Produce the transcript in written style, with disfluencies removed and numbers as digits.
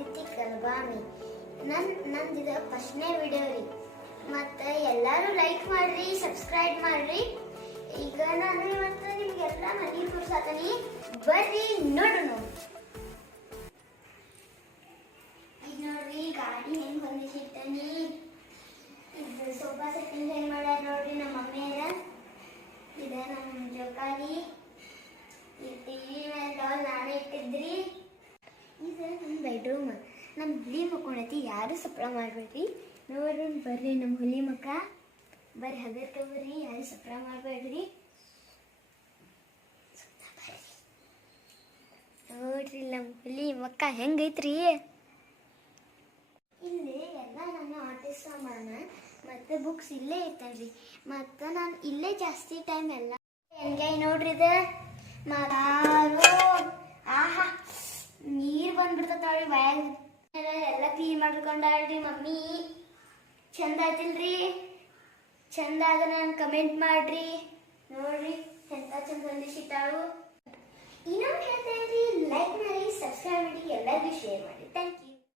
ಅದಿತಿ ಕಲ್ಬಾಮಿ. ನಂದಿದ ಫಸ್ಟ್ನೇ ವಿಡಿಯೋ ರೀ. ಮತ್ತು ಎಲ್ಲರೂ ಲೈಕ್ ಮಾಡ್ರಿ, ಸಬ್ಸ್ಕ್ರೈಬ್ ಮಾಡ್ರಿ. ಈಗ ನಾನು ಇವತ್ತು ನಿಮ್ಗೆಲ್ಲ ಮನೆ ತೋರ್ಸಾತೀನಿ, ಬರ್ರಿ ನೋಡೋಣ. ಈಗ ನೋಡ್ರಿ ಗಾಡಿ ಹೆಂಗೆ ಹೊಂದಿಸಿರ್ತಾನಿ. ಇದು ಸೋಫಾ ಸೆಟ್ಟಿಂಗ್ ಹೆಂಗೆ ಮಾಡ್ಯಾರ ನೋಡ್ರಿ ನಮ್ಮ ಮಮ್ಮಿಯರ. ಇದ ನಮ್ಮ ಜೋಕಾಲಿ, ಈ ಟಿವಿ ಮೇಲೆ ನಾನೇ ಇಟ್ಟಿದ್ರಿ. ಇದು ನಮ್ಮ ಬೆಡ್ರೂಮ್. ನಮ್ಮ ಹುಲಿ ಮಕ್ಕೊಂಡೈತಿ, ಯಾರು ಸಪ್ಲ ಮಾಡಬೇಡ್ರಿ. ನೋಡ್ರಿ ಬರ್ರಿ ನಮ್ಮ ಹುಲಿ ಮಕ್ಕ, ಬರ್ರಿ ಹಗರ್ಕ ಬರ್ರಿ, ಯಾರು ಸಪ್ಲ ಮಾಡಬೇಡ್ರಿ. ನೋಡ್ರಿ ನಮ್ಮ ಹುಲಿ ಮಕ್ಕ ಹೆಂಗೈತ್ರಿ. ಇಲ್ಲಿ ಎಲ್ಲ ನನ್ನ ಆರ್ಟಿಸ್ಟ್ ಸಾಮಾನ ಮತ್ತು ಬುಕ್ಸ್ ಇಲ್ಲೇ ಇರ್ತಲ್ರಿ. ಮತ್ತು ನಾನು ಇಲ್ಲೇ ಜಾಸ್ತಿ ಟೈಮ್ ಎಲ್ಲ ಎಂಜಾಯ್ ನೋಡ್ರಿ. ಇದು ಮಾರು ಆಹಾ ನೀರು ಬಂದ್ಬಿಡ್ತಾವ್ರಿ ಬಾಯಾಗ. ಎಲ್ಲ ಕ್ಲೀನ್ ಮಾಡ್ಕೊಂಡಾಳ್ರಿ ಮಮ್ಮಿ. ಚಂದ ಆಯ್ತಿಲ್ರಿ? ಚಂದ ಆದ ನಾನು ಕಮೆಂಟ್ ಮಾಡ್ರಿ. ನೋಡ್ರಿ ಎಂತ ಚಂದ ಹೊಂದಿಸಿಟ್ಟಾಳು. ಇನ್ನೊಂದು ಹೇಳ್ತೇನೆ ರೀ, ಲೈಕ್ ಮಾಡಿ, ಸಬ್ಸ್ಕ್ರೈಬ್ ಮಾಡಿ, ಎಲ್ಲರಿಗೂ ಶೇರ್ ಮಾಡಿ.